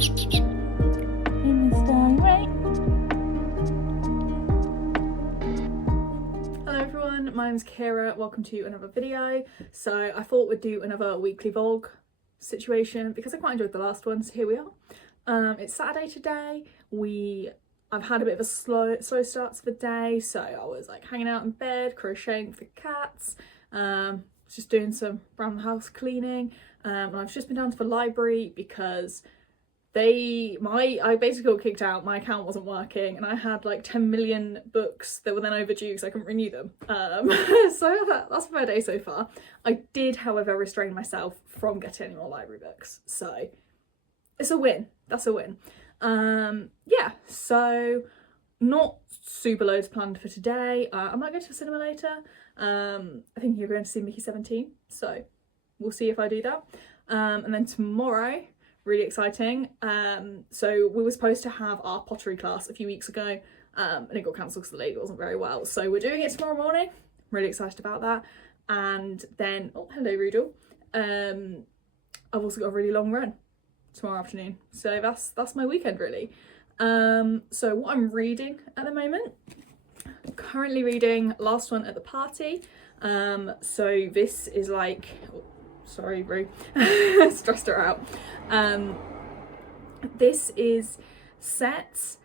In the diary. Hello everyone, my name's Kira, welcome to another video. So I thought we'd do another weekly vlog situation because I quite enjoyed the last one, so here we are. It's Saturday today. I've had a bit of a slow start to the day, so I was like hanging out in bed, crocheting with the cats, just doing some around the house cleaning, and I've just been down to the library because I basically got kicked out. My account wasn't working and I had like 10 million books that were then overdue because I couldn't renew them. So that's my day so far. I did, however, restrain myself from getting any more library books, so it's a win. That's a win. Yeah, so not super loads planned for today. I might go to the cinema later. I think you're going to see Mickey 17, so we'll see if I do that. And then tomorrow, really exciting. So we were supposed to have our pottery class a few weeks ago, and it got cancelled because the lady wasn't very well. So we're doing it tomorrow morning. Really excited about that. And then, oh, hello Rudel. I've also got a really long run tomorrow afternoon. So that's my weekend really. So what I'm reading at the moment, I'm currently reading Last One at the Party. So this is like, oh, sorry Rue, stressed her out. This is set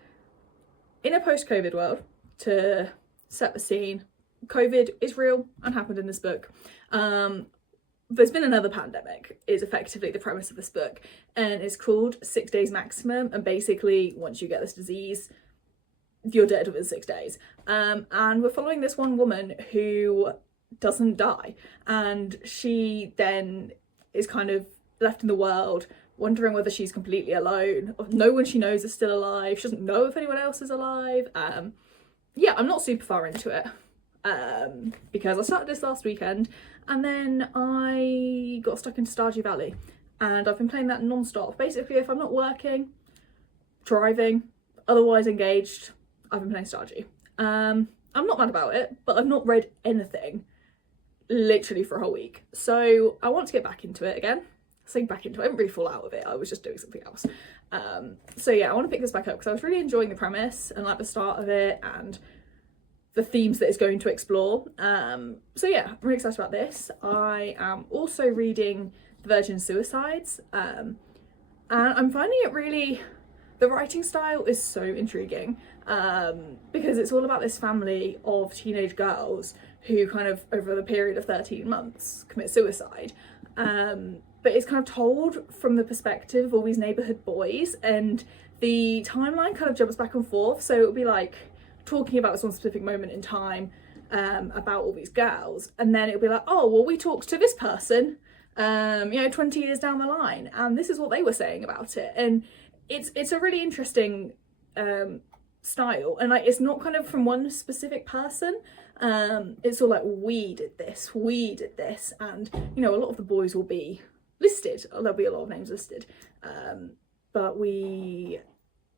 in a post-COVID world to set the scene. COVID is real and happened in this book. There's been another pandemic is effectively the premise of this book, and it's called 6 Days Maximum, and basically once you get this disease you're dead within 6 days. And we're following this one woman who doesn't die, and she then is kind of left in the world wondering whether she's completely alone. No one she knows is still alive. She doesn't know if anyone else is alive. Yeah, I'm not super far into it because I started this last weekend and then I got stuck into Stardew Valley and I've been playing that non-stop. Basically, if I'm not working, driving, otherwise engaged, I've been playing Stardew. I'm not mad about it, but I've not read anything literally for a whole week. So I want to get back into it again. Saying back into it, I didn't really fall out of it, I was just doing something else. So yeah, I want to pick this back up because I was really enjoying the premise and like the start of it and the themes that it's going to explore. So yeah, I'm really excited about this. I am also reading The Virgin Suicides, and I'm finding it really, the writing style is so intriguing, because it's all about this family of teenage girls who kind of over the period of 13 months commit suicide. But it's kind of told from the perspective of all these neighbourhood boys, and the timeline kind of jumps back and forth. So it'll be like talking about this one specific moment in time, about all these girls, and then it'll be like, oh, well, we talked to this person, 20 years down the line, and this is what they were saying about it. And it's a really interesting style, and like it's not kind of from one specific person. It's all like, we did this, and a lot of the boys will be listed, or there'll be a lot of names listed, but we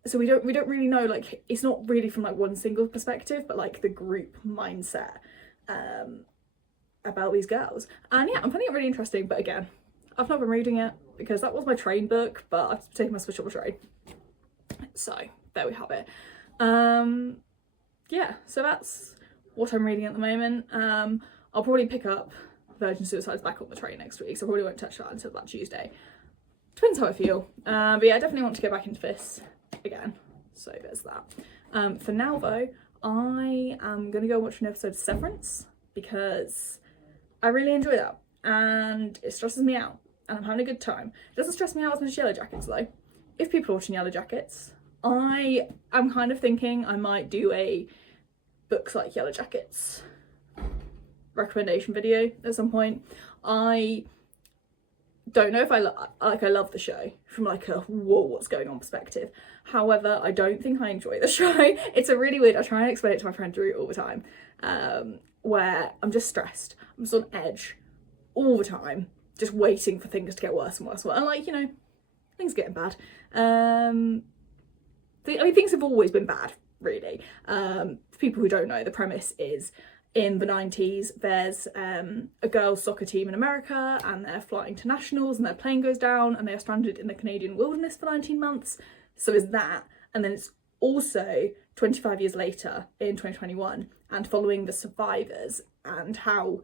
don't really know, like it's not really from like one single perspective, but like the group mindset about these girls. And yeah, I'm finding it really interesting, but again, I've not been reading it because that was my train book, but I've taken my switch on the train, so there we have it. Yeah, so that's what I'm reading at the moment. I'll probably pick up Virgin Suicides back on the train next week, so I probably won't touch that until that Tuesday. Depends how I feel. But yeah, I definitely want to get back into this again, so there's that. For now though, I am going to go watch an episode of Severance because I really enjoy that and it stresses me out and I'm having a good time. It doesn't stress me out as much as Yellow Jackets though. If people are watching Yellow Jackets, I am kind of thinking I might do a books like Yellow Jackets recommendation video at some point. I don't know if I love the show from like a whoa, what's going on perspective. However, I don't think I enjoy the show. It's a really weird, I try and explain it to my friend Drew all the time, where I'm just stressed. I'm just on edge all the time, just waiting for things to get worse and worse. And like, things are getting bad. I mean, things have always been bad, really. For people who don't know, the premise is in the 90s, there's a girls' soccer team in America, and they're flying to nationals, and their plane goes down, and they are stranded in the Canadian wilderness for 19 months. So it's that, and then it's also 25 years later in 2021, and following the survivors and how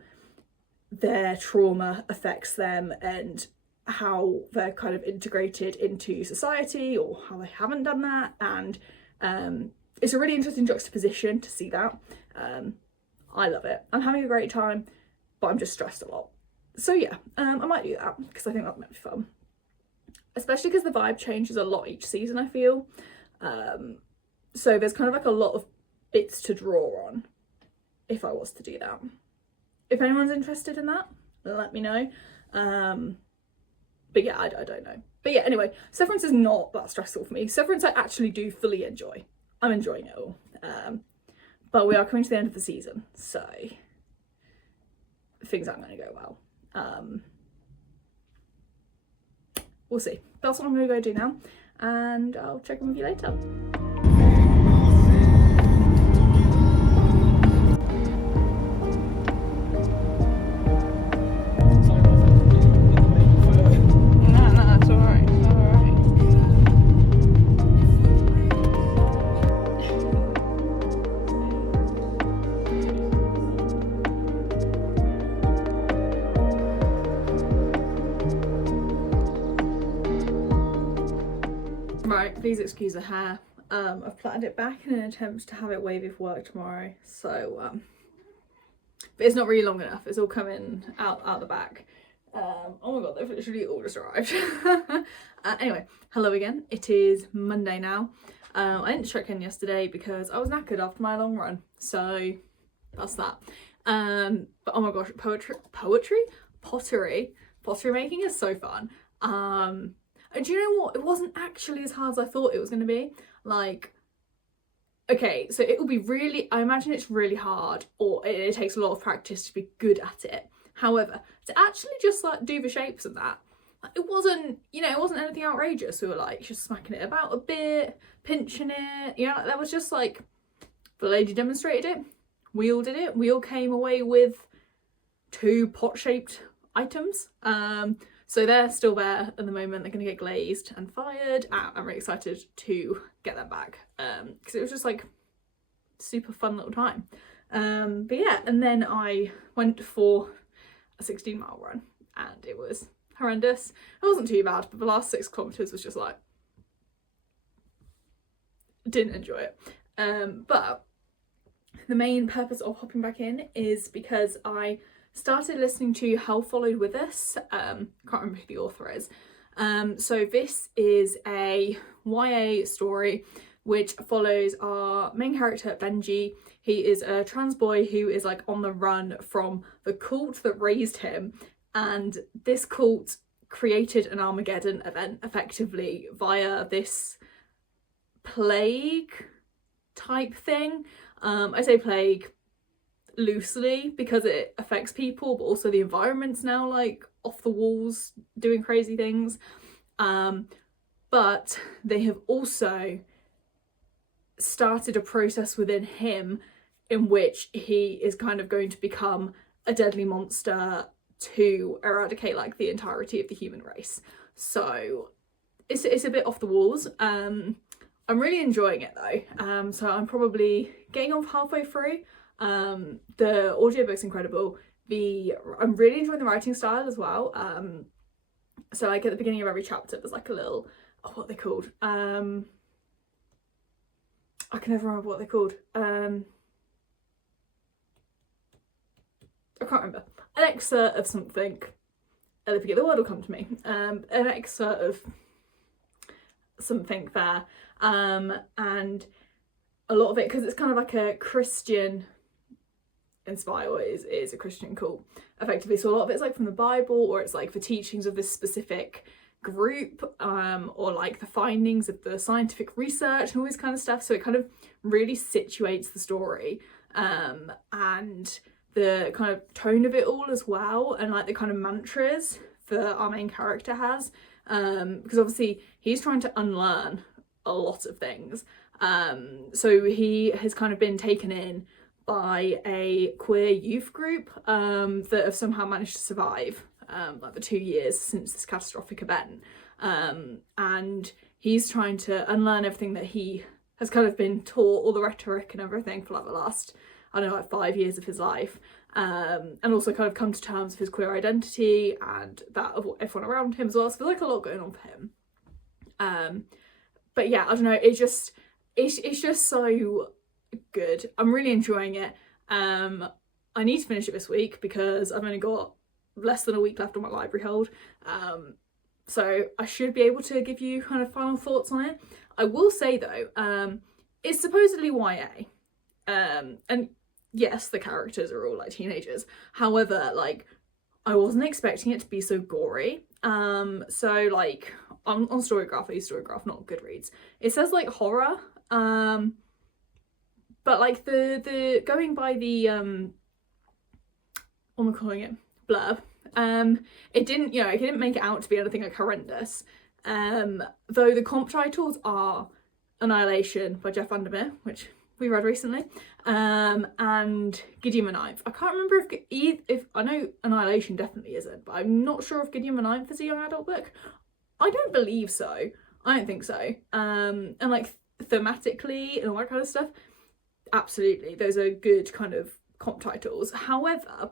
their trauma affects them and how they're kind of integrated into society, or how they haven't done that. And it's a really interesting juxtaposition to see that. I love it. I'm having a great time, but I'm just stressed a lot. So yeah, I might do that because I think that might be fun. Especially because the vibe changes a lot each season, I feel. So there's kind of like a lot of bits to draw on if I was to do that. If anyone's interested in that, let me know. But yeah, I don't know. But yeah, anyway, Severance is not that stressful for me. Severance I actually do fully enjoy. I'm enjoying it all. But we are coming to the end of the season, so things aren't going to go well. We'll see. That's what I'm going to go do now, and I'll check in with you later. Right, please excuse the hair. I've plaited it back in an attempt to have it wavy for work tomorrow, so but it's not really long enough. It's all coming out the back. Oh my god, they've literally all just arrived. Anyway, hello again. It is Monday now. I didn't check in yesterday because I was knackered after my long run, so that's that. But oh my gosh, pottery making is so fun. And do you know what? It wasn't actually as hard as I thought it was going to be. Like, okay, so it will be really, I imagine it's really hard, or it takes a lot of practice to be good at it. However, to actually just like do the shapes and that, it wasn't, you know, it wasn't anything outrageous. We were like just smacking it about a bit, pinching it, you know, that was just like, the lady demonstrated it, we all did it, we all came away with 2 pot-shaped items. So they're still there at the moment. They're going to get glazed and fired. I'm really excited to get them back because it was just like super fun little time. But yeah, and then I went for a 16-mile run and it was horrendous. It wasn't too bad, but the last 6 kilometers was just like, didn't enjoy it. But the main purpose of hopping back in is because I started listening to Hell Followed With Us. Can't remember who the author is. So this is a YA story which follows our main character Benji. He is a trans boy who is like on the run from the cult that raised him, and this cult created an Armageddon event effectively via this plague type thing. I say plague loosely because it affects people, but also the environment's now like off the walls doing crazy things. But they have also started a process within him in which he is kind of going to become a deadly monster to eradicate like the entirety of the human race. So it's a bit off the walls. I'm really enjoying it though. So I'm probably getting off halfway through. The audiobook's incredible. I'm really enjoying the writing style as well. So like at the beginning of every chapter there's like a little, what are they called? I can never remember what they're called. I can't remember. An excerpt of something. At the beginning, the word will come to me. An excerpt of something there. And a lot of it, because it's kind of like a Christian inspired, or it is a Christian cult effectively, so a lot of it's like from the Bible, or it's like the teachings of this specific group, or like the findings of the scientific research and all this kind of stuff. So it kind of really situates the story, and the kind of tone of it all as well, and like the kind of mantras that our main character has, because obviously he's trying to unlearn a lot of things. So he has kind of been taken in by a queer youth group that have somehow managed to survive like the 2 years since this catastrophic event, and he's trying to unlearn everything that he has kind of been taught, all the rhetoric and everything for like the last, I don't know, like 5 years of his life, and also kind of come to terms with his queer identity and that of everyone around him as well. So there's like a lot going on for him. But yeah, I don't know, it's just so good. I'm really enjoying it. I need to finish it this week because I've only got less than a week left on my library hold. So I should be able to give you kind of final thoughts on it. I will say though, it's supposedly YA. And yes, the characters are all like teenagers. However, like, I wasn't expecting it to be so gory. So like on Storygraph, I use Storygraph, not Goodreads. It says like horror. But like the going by the what am I calling it? Blurb. It didn't, it didn't make it out to be anything like horrendous. Though the comp titles are Annihilation by Jeff Vandermeer, which we read recently, and Gideon the Ninth. I can't remember if I know Annihilation definitely isn't, but I'm not sure if Gideon the Ninth is a young adult book. I don't believe so. I don't think so. And like thematically and all that kind of stuff, absolutely, those are good kind of comp titles. However,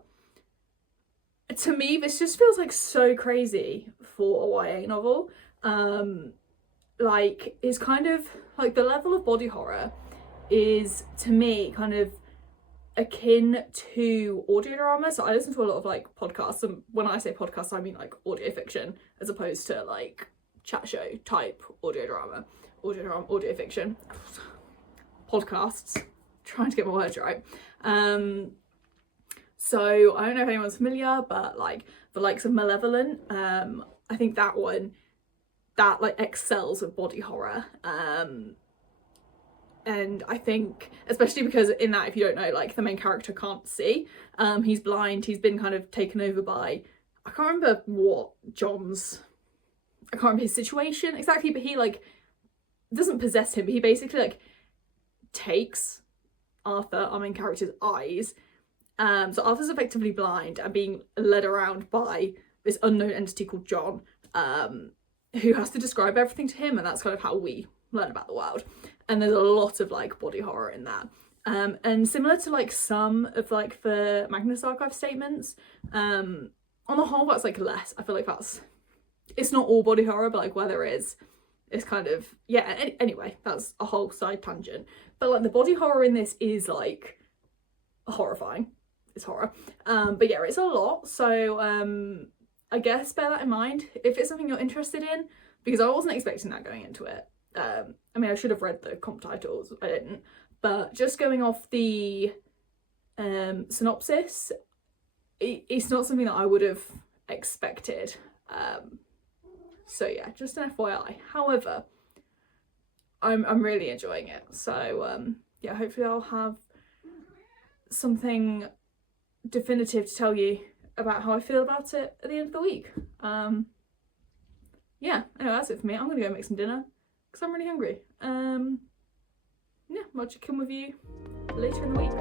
to me, this just feels like so crazy for a YA novel. Like, it's kind of like the level of body horror is, to me, kind of akin to audio drama. So I listen to a lot of like podcasts, and when I say podcasts, I mean like audio fiction as opposed to like chat show type audio drama, audio fiction, podcasts. Trying to get my words right. So I don't know if anyone's familiar, but like the likes of Malevolent, I think that one, that like excels at body horror. And I think, especially because in that, if you don't know, like the main character can't see, he's blind, he's been kind of taken over by, I can't remember I can't remember his situation exactly, but he like doesn't possess him, but he basically like takes Arthur, our main character's eyes. So Arthur's effectively blind and being led around by this unknown entity called John, who has to describe everything to him, and that's kind of how we learn about the world. And there's a lot of like body horror in that. And similar to like some of like the Magnus Archive statements, on the whole that's like less. I feel like it's not all body horror, but like where there is, it's kind of, yeah, anyway, that's a whole side tangent. But like the body horror in this is like horrifying. It's horror. But yeah, it's a lot. So I guess bear that in mind if it's something you're interested in, because I wasn't expecting that going into it. I mean, I should have read the comp titles, I didn't. But just going off the synopsis, it's not something that I would have expected. So yeah, just an FYI. However, I'm really enjoying it. So yeah, hopefully I'll have something definitive to tell you about how I feel about it at the end of the week. Yeah, anyway, that's it for me. I'm gonna go make some dinner because I'm really hungry. Yeah, I'll check in with you later in the week.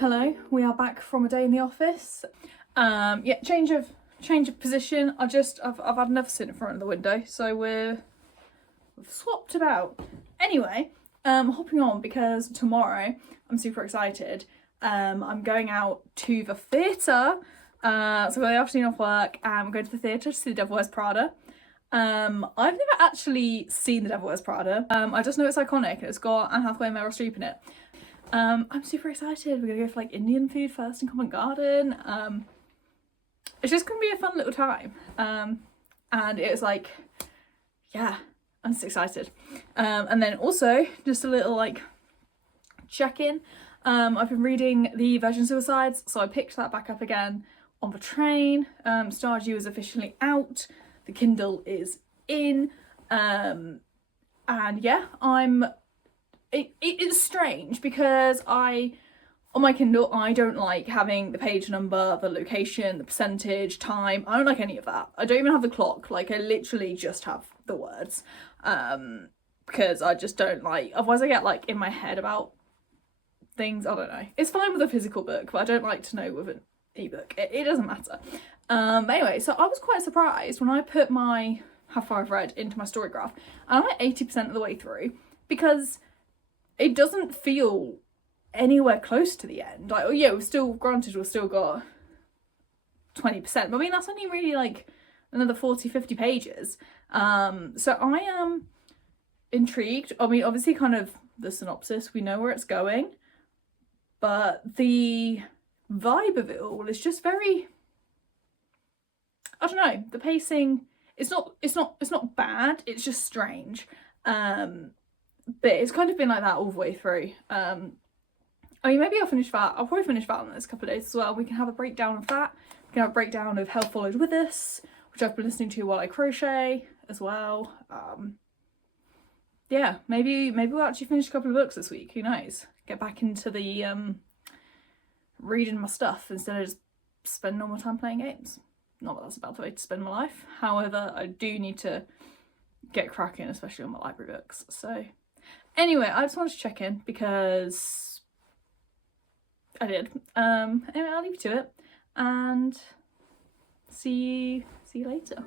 Hello, we are back from a day in the office. Yeah, change of position. I've had another sit in front of the window, so we've swapped about. Anyway, hopping on because tomorrow I'm super excited. I'm going out to the theatre. So I've got the afternoon off work and I'm going to the theatre to see The Devil Wears Prada. I've never actually seen The Devil Wears Prada. I just know it's iconic. It's got Anne Hathaway and Meryl Streep in it. I'm super excited. We're gonna go for like Indian food first in Covent Garden. It's just gonna be a fun little time. And it's like, yeah, I'm just excited. And then also just a little like check-in. I've been reading The Virgin Suicides, so I picked that back up again on the train. Stardew is officially out. The Kindle is in. and yeah, it's strange because on my Kindle, I don't like having the page number, the location, the percentage, time. I don't like any of that. I don't even have the clock. Like, I literally just have the words. Because I just don't like, otherwise I get like in my head about things. I don't know. It's fine with a physical book, but I don't like to know with an ebook. It doesn't matter. But anyway, so I was quite surprised when I put my how far I've read into my story graph, and I'm like 80% of the way through, because it doesn't feel anywhere close to the end. Like, oh yeah, we've still got 20%, but I mean, that's only really like another 40-50 pages. So I am intrigued. I mean, obviously kind of the synopsis, we know where it's going, but the vibe of it all is just very, I don't know, the pacing, it's not bad, it's just strange. But it's kind of been like that all the way through. I mean, maybe I'll probably finish that in the next couple of days as well. We can have a breakdown of that. We can have a breakdown of Hell Followed With Us, which I've been listening to while I crochet as well. Yeah, maybe we'll actually finish a couple of books this week. Who knows? Get back into the reading my stuff instead of just spending all my time playing games. Not that that's a bad way to spend my life. However, I do need to get cracking, especially on my library books. So anyway, I just wanted to check in because I did. Anyway, I'll leave you to it and see you later.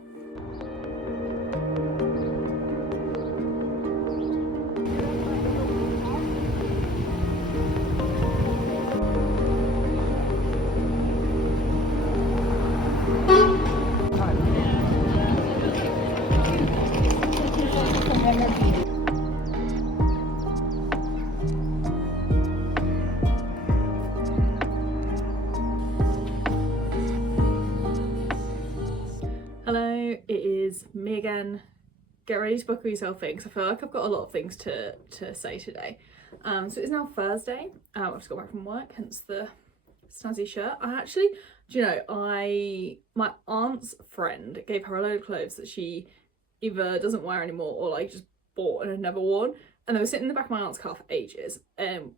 Hello, it is me again. Get ready to buckle yourself in because I feel like I've got a lot of things to say today. So it's now Thursday. I've just got back from work, hence the snazzy shirt. I actually, do you know, my aunt's friend gave her a load of clothes that she either doesn't wear anymore or like just bought and had never worn, and they were sitting in the back of my aunt's car for ages. It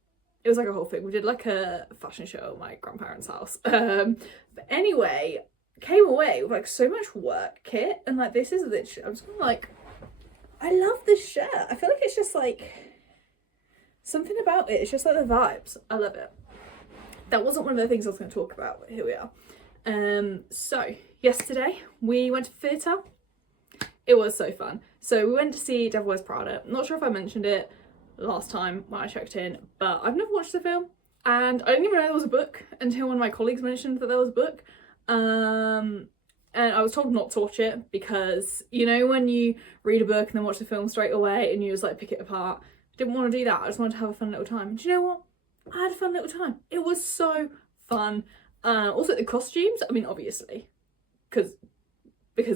was like a whole thing. We did like a fashion show at my grandparents' house. But anyway, came away with like so much work kit, and like this is literally, I'm just kind of like, I love this shirt. I feel like it's just like something about it. It's just like the vibes. I love it. That wasn't one of the things I was going to talk about, but here we are. So yesterday we went to theatre. It was so fun. So we went to see Devil Wears Prada. I'm not sure if I mentioned it last time when I checked in, but I've never watched the film, and I didn't even know there was a book until one of my colleagues mentioned that there was a book. And I was told not to watch it because, you know, when you read a book and then watch the film straight away and you just like pick it apart, I didn't want to do that. I just wanted to have a fun little time. And do you know what? I had a fun little time. It was so fun. Also the costumes, I mean, obviously, because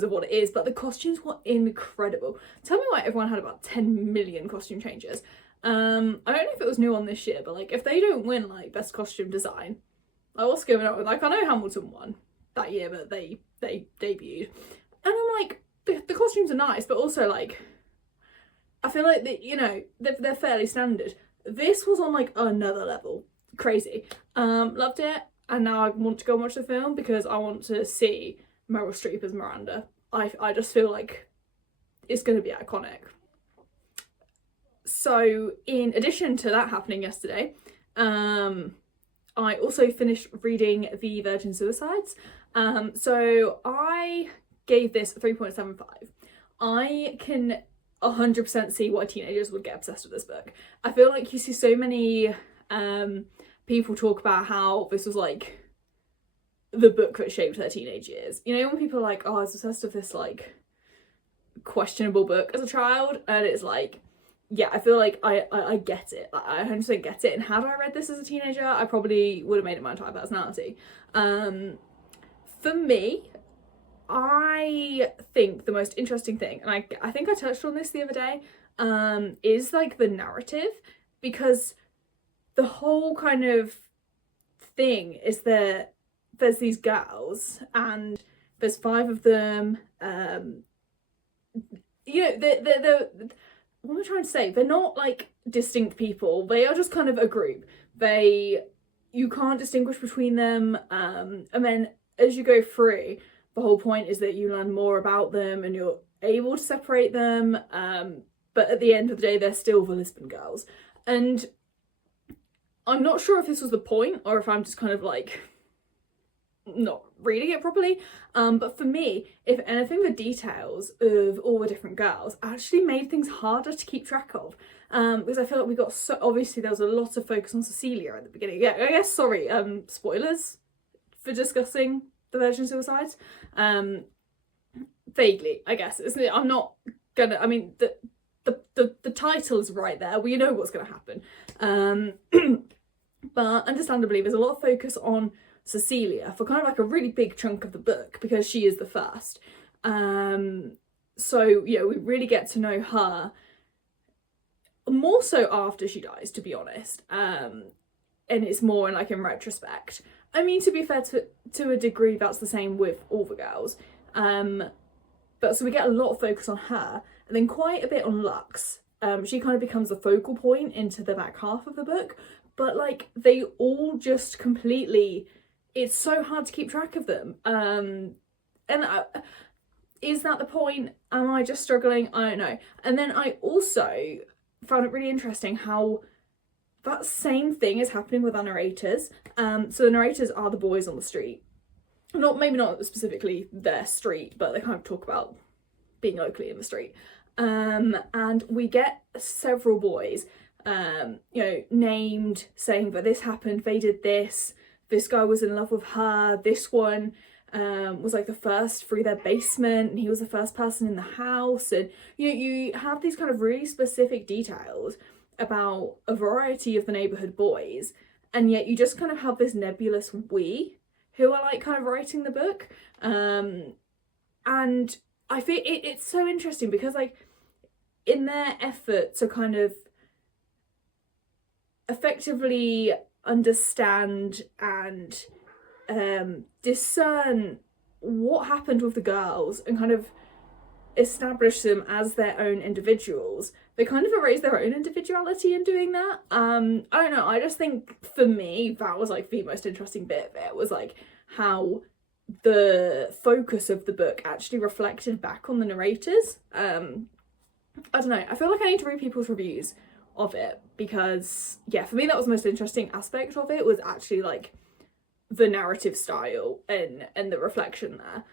of what it is, but the costumes were incredible. Tell me why everyone had about 10 million costume changes. I don't know if it was new on this year, but like if they don't win like best costume design, like what's going on? Like I know Hamilton won that year, but they debuted, and I'm like, the costumes are nice, but also like I feel like that, you know, they're fairly standard. This was on like another level. Crazy. Loved it, and now I want to go and watch the film because I want to see Meryl Streep as Miranda. I just feel like it's going to be iconic. So in addition to that happening yesterday, I also finished reading The Virgin Suicides. So I gave this 3.75. I can 100% see why teenagers would get obsessed with this book. I feel like you see so many people talk about how this was like the book that shaped their teenage years. You know, when people are like, oh, I was obsessed with this like questionable book as a child, and it's like, yeah, I feel like I get it. I 100% get it. And had I read this as a teenager, I probably would have made it my entire personality. For me, I think the most interesting thing, and I think I touched on this the other day, is like the narrative, because the whole kind of thing is that there's these girls and there's 5 of them. You know, what am I trying to say? They're not like distinct people. They are just kind of a group. You can't distinguish between them. And then as you go through, the whole point is that you learn more about them and you're able to separate them. But at the end of the day, they're still the Lisbon girls. And I'm not sure if this was the point or if I'm just kind of like not reading it properly. But for me, if anything, the details of all the different girls actually made things harder to keep track of. Because I feel like we got so, obviously there was a lot of focus on Cecilia at the beginning. Yeah, I guess, sorry, spoilers for discussing the Virgin Suicides. Vaguely, I guess. I'm not gonna, I mean, the title's right there. We know what's gonna happen. But understandably, there's a lot of focus on Cecilia for kind of like a really big chunk of the book because she is the first. So, yeah, we really get to know her more so after she dies, to be honest. And it's more in retrospect. I mean, to be fair, to a degree, that's the same with all the girls. But so we get a lot of focus on her and then quite a bit on Lux. She kind of becomes the focal point into the back half of the book. But like they all just completely, it's so hard to keep track of them. Is that the point? Am I just struggling? I don't know. And then I also found it really interesting how that same thing is happening with our narrators. So the narrators are the boys on the street. Maybe not specifically their street, but they kind of talk about being locally in the street. And we get several boys, named, saying that this happened, they did this guy was in love with her, this one was like the first through their basement and he was the first person in the house. And you have these kind of really specific details about a variety of the neighbourhood boys, and yet you just kind of have this nebulous we who are like kind of writing the book. And I think it's so interesting because like in their effort to kind of effectively understand and discern what happened with the girls and kind of establish them as their own individuals, they kind of erase their own individuality in doing that. I don't know, I just think for me that was like the most interesting bit of it, was like how the focus of the book actually reflected back on the narrators. I don't know, I feel like I need to read people's reviews of it because yeah, for me that was the most interesting aspect of it, was actually like the narrative style and the reflection there.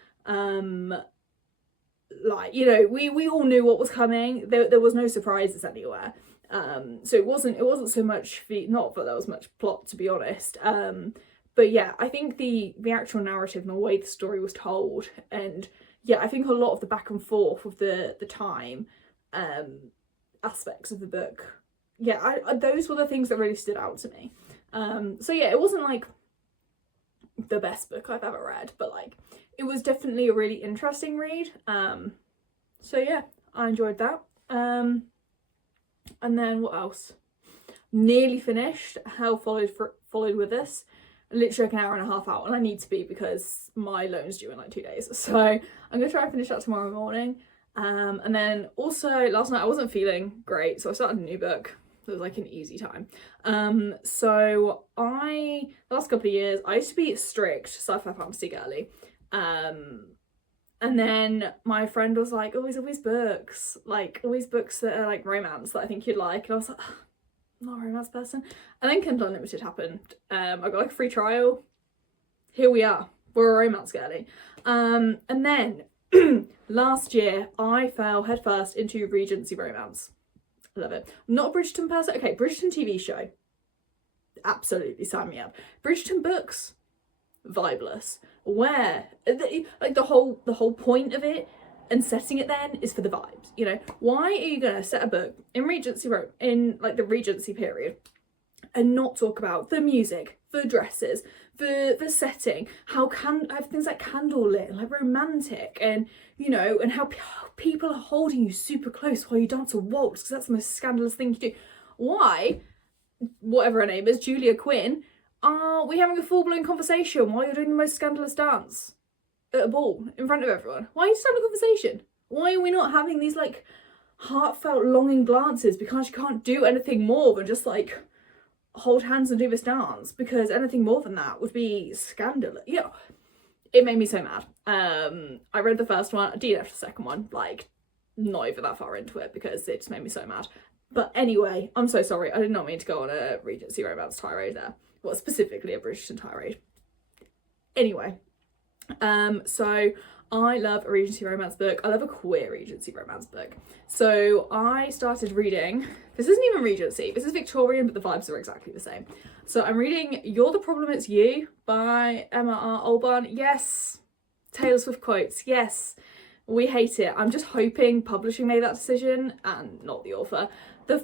Like, you know, we all knew what was coming. There was no surprises anywhere. So it wasn't so much not that there was much plot, to be honest. But yeah, I think the actual narrative and the way the story was told, and yeah, I think a lot of the back and forth of the time aspects of the book, yeah, those were the things that really stood out to me. So yeah, it wasn't like the best book I've ever read, but like it was definitely a really interesting read. So yeah, I enjoyed that. And then what else? Nearly finished Hell Followed with This. Literally like an hour and a half out, and I need to be because my loan's due in like 2 days. So I'm gonna try and finish that tomorrow morning. And then also last night I wasn't feeling great, so I started a new book. It was like an easy time. So the last couple of years, I used to be strict sci-fi fantasy girly. And then my friend was like, always books that are like romance that I think you'd like. And I was like, oh, I'm not a romance person. And then Kindle Unlimited happened. I got like a free trial. Here we are. We're a romance girly. And then last year I fell headfirst into Regency romance. I love it. I'm not a Bridgerton person. Okay, Bridgerton TV show. Absolutely, sign me up. Bridgerton books, vibeless. Where like the whole point of it and setting it then is for the vibes. You know, why are you gonna set a book in the Regency period and not talk about the music, the dresses, the setting, how have things like candlelit and like romantic, and you know, and how people are holding you super close while you dance a waltz, because that's the most scandalous thing to do. Why, whatever her name is, Julia Quinn, are we having a full-blown conversation while you're doing the most scandalous dance at a ball in front of everyone? Why are you just having a conversation? Why are we not having these like heartfelt longing glances because you can't do anything more than just like hold hands and do this dance, because anything more than that would be scandalous. Yeah, it made me so mad. I read the first one, I DNF'd the second one, like not even that far into it because it just made me so mad. But anyway, I'm so sorry, I did not mean to go on a Regency romance tirade there. Well, specifically a Bridgerton tirade. Anyway, so I love a Regency romance book. I love a queer Regency romance book. So I started reading, this isn't even Regency, this is Victorian, but the vibes are exactly the same. So I'm reading You're the Problem, It's You by Emma R. Olbarn. Yes, Taylor Swift quotes, yes, we hate it. I'm just hoping publishing made that decision and not the author. A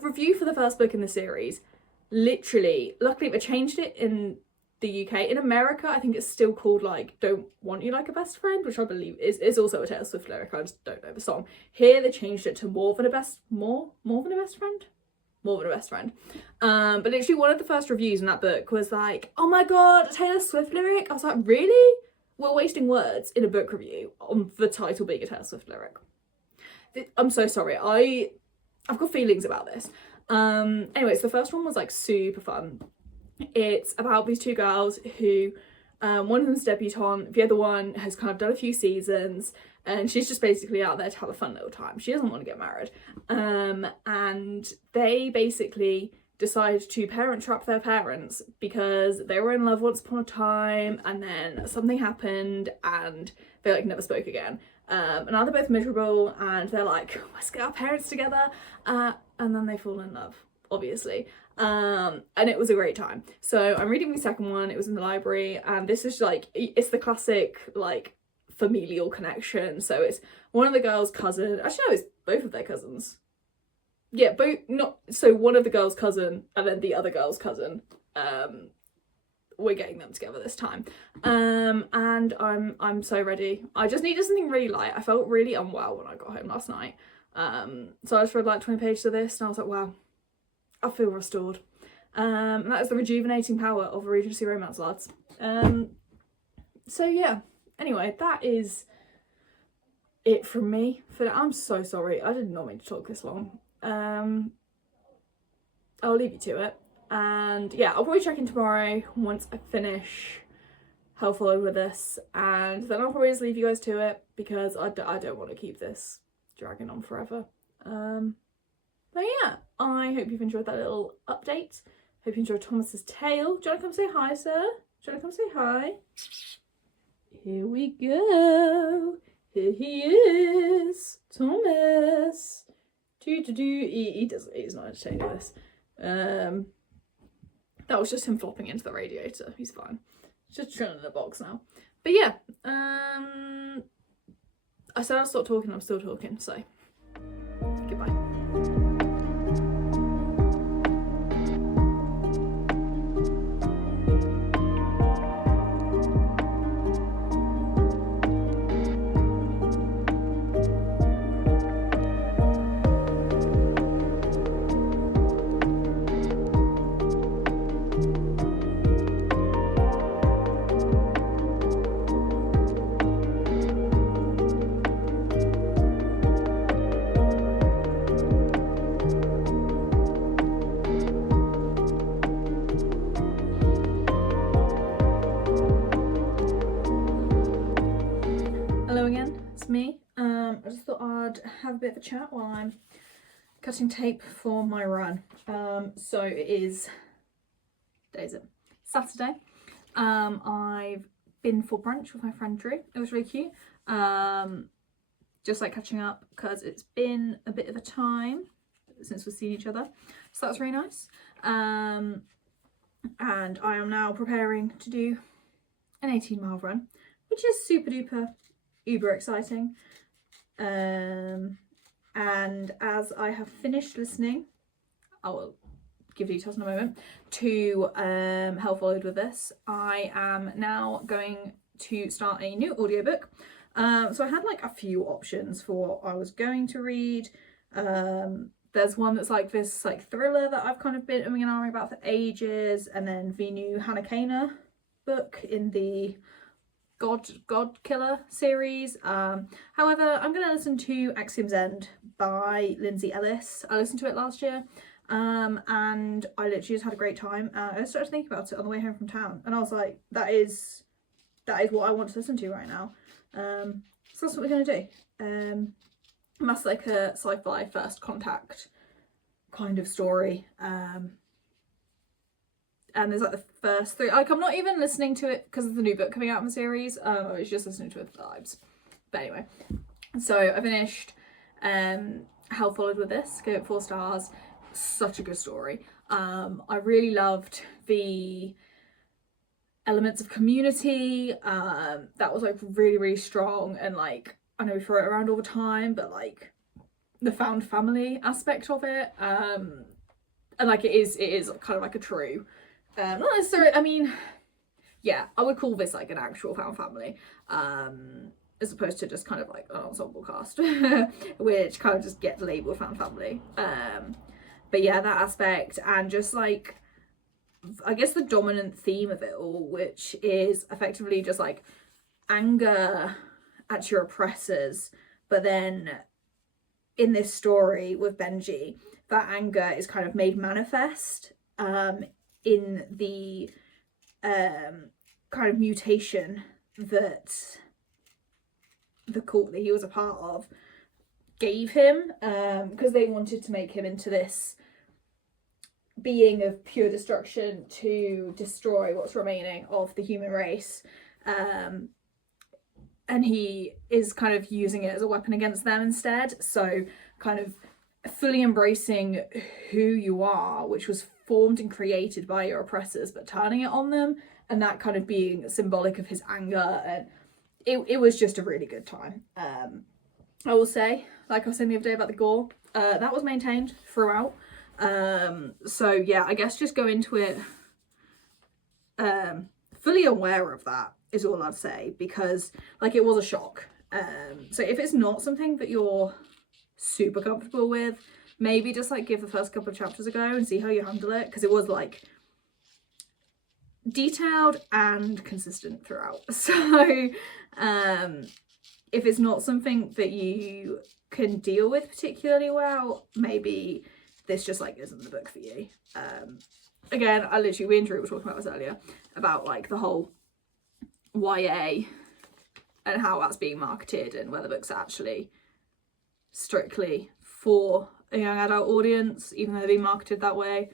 review for the first book in the series, literally, luckily they changed it in the UK. In America, I think it's still called like Don't Want You Like a Best Friend, which I believe is also a Taylor Swift lyric. I just don't know the song. Here they changed it to More Than a Best Friend. But literally one of the first reviews in that book was like, oh my god, a Taylor Swift lyric. I was like, really? We're wasting words in a book review on the title being a Taylor Swift lyric. I'm so sorry. I've got feelings about this. Anyways, the first one was like super fun. It's about these two girls who, one of them's debutante, the other one has kind of done a few seasons, and she's just basically out there to have a fun little time. She doesn't want to get married. And they basically decide to parent trap their parents because they were in love once upon a time and then something happened and they like never spoke again. And now they're both miserable and they're like, let's get our parents together. And then they fall in love, obviously. And it was a great time. So I'm reading the second one, it was in the library, and this is like, it's the classic like familial connection. So it's one of the girls' cousin, actually no, it's both of their cousins. Yeah, so one of the girls' cousin and then the other girl's cousin. We're getting them together this time. And I'm so ready. I just needed something really light. I felt really unwell when I got home last night. So I just read like 20 pages of this and I was like, wow, I feel restored. And that is the rejuvenating power of a Regency romance, lads. So yeah, anyway, that is it from me. I'm so sorry, I did not mean to talk this long. I'll leave you to it. And yeah, I'll probably check in tomorrow once I finish How Followed with this, and then I'll probably just leave you guys to it because I don't want to keep this dragging on forever. But yeah, I hope you've enjoyed that little update. Hope you enjoyed Thomas's tale. Do you want to come say hi, sir? Do you want to come say hi? Here we go. Here he is, Thomas. He's not entertaining this. That was just him flopping into the radiator. He's fine. Just chilling in a box now. But yeah, I said I'd stop talking, I'm still talking, so goodbye. Me. I just thought I'd have a bit of a chat while I'm cutting tape for my run. So it is, what day is it? Saturday. I've been for brunch with my friend Drew. It was really cute. Just like catching up because it's been a bit of a time since we've seen each other. So that was really nice. And I am now preparing to do an 18-mile run, which is super duper uber exciting. And as I have finished listening, I will give details in a moment, to Hell Followed with this, I am now going to start a new audiobook. So I had like a few options for what I was going to read. There's one that's like this like thriller that I've kind of been umming and ahhing about for ages, and then the new Hannah Kaner book in the God Killer series. However, I'm gonna listen to Axiom's End by Lindsay Ellis. I listened to it last year, and I literally just had a great time. I started thinking about it on the way home from town, and I was like, that is what I want to listen to right now. So that's what we're gonna do. And that's like a sci-fi first contact kind of story. And there's like the first 3, like I'm not even listening to it because of the new book coming out in the series. I was just listening to it for the vibes. But anyway, so I finished Hell Followed with this, gave it 4 stars. Such a good story. I really loved the elements of community. That was like really strong, and like I know we throw it around all the time, but like the found family aspect of it, and like it is kind of like a true, not necessarily, I mean, yeah, I would call this like an actual found family, as opposed to just kind of like an ensemble cast, which kind of just get labelled found family. But yeah, that aspect, and just like, I guess the dominant theme of it all, which is effectively just like anger at your oppressors, but then in this story with Benji, that anger is kind of made manifest in the kind of mutation that the cult that he was a part of gave him, because they wanted to make him into this being of pure destruction to destroy what's remaining of the human race, and he is kind of using it as a weapon against them instead. So kind of fully embracing who you are, which was formed and created by your oppressors, but turning it on them, and that kind of being symbolic of his anger. And it was just a really good time. I will say, like I was saying the other day about the gore, that was maintained throughout. So yeah, I guess just go into it fully aware of that is all I'd say, because like it was a shock. So if it's not something that you're super comfortable with, maybe just like give the first couple of chapters a go and see how you handle it, because it was like detailed and consistent throughout. So if it's not something that you can deal with particularly well, maybe this just like isn't the book for you. Again, we and Drew were talking about this earlier, about like the whole YA and how that's being marketed, and whether books are actually strictly for a young adult audience, even though they're being marketed that way.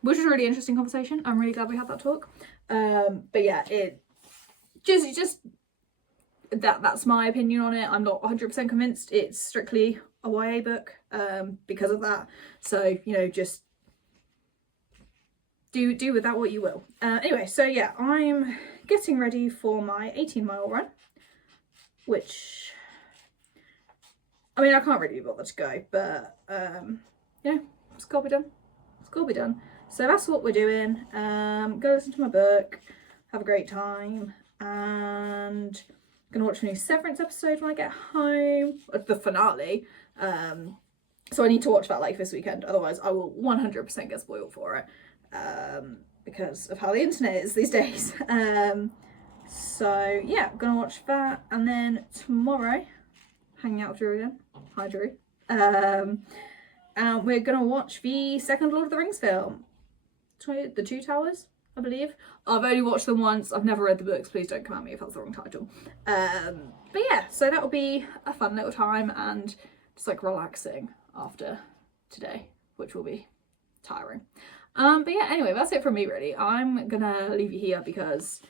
Which is a really interesting conversation. I'm really glad we had that talk. But yeah, it just that's my opinion on it. I'm not 100% convinced it's strictly a YA book because of that. So, you know, just do with that what you will. Anyway, so yeah, I'm getting ready for my 18-mile run, which, I mean, I can't really be bothered to go, but yeah, it's gotta be done. It's gotta be done. So that's what we're doing. Go listen to my book, have a great time, and I'm gonna watch a new Severance episode when I get home, the finale. So I need to watch that like this weekend, otherwise I will 100% get spoiled for it, because of how the internet is these days. So yeah, I'm gonna watch that, and then tomorrow, hanging out with Drew again. Hi Drew. And we're gonna watch the second Lord of the Rings film, The Two Towers, I believe. I've only watched them once. I've never read the books. Please don't come at me if that's the wrong title. But yeah, so that'll be a fun little time, and just like relaxing after today, which will be tiring. But yeah, anyway, that's it from me really. I'm gonna leave you here because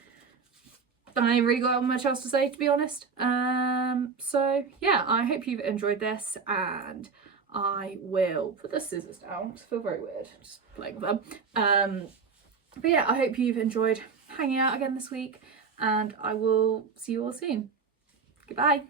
I ain't really got much else to say, to be honest. So yeah, I hope you've enjoyed this, and I will put the scissors down. I feel very weird just playing with them. But yeah, I hope you've enjoyed hanging out again this week, and I will see you all soon. Goodbye.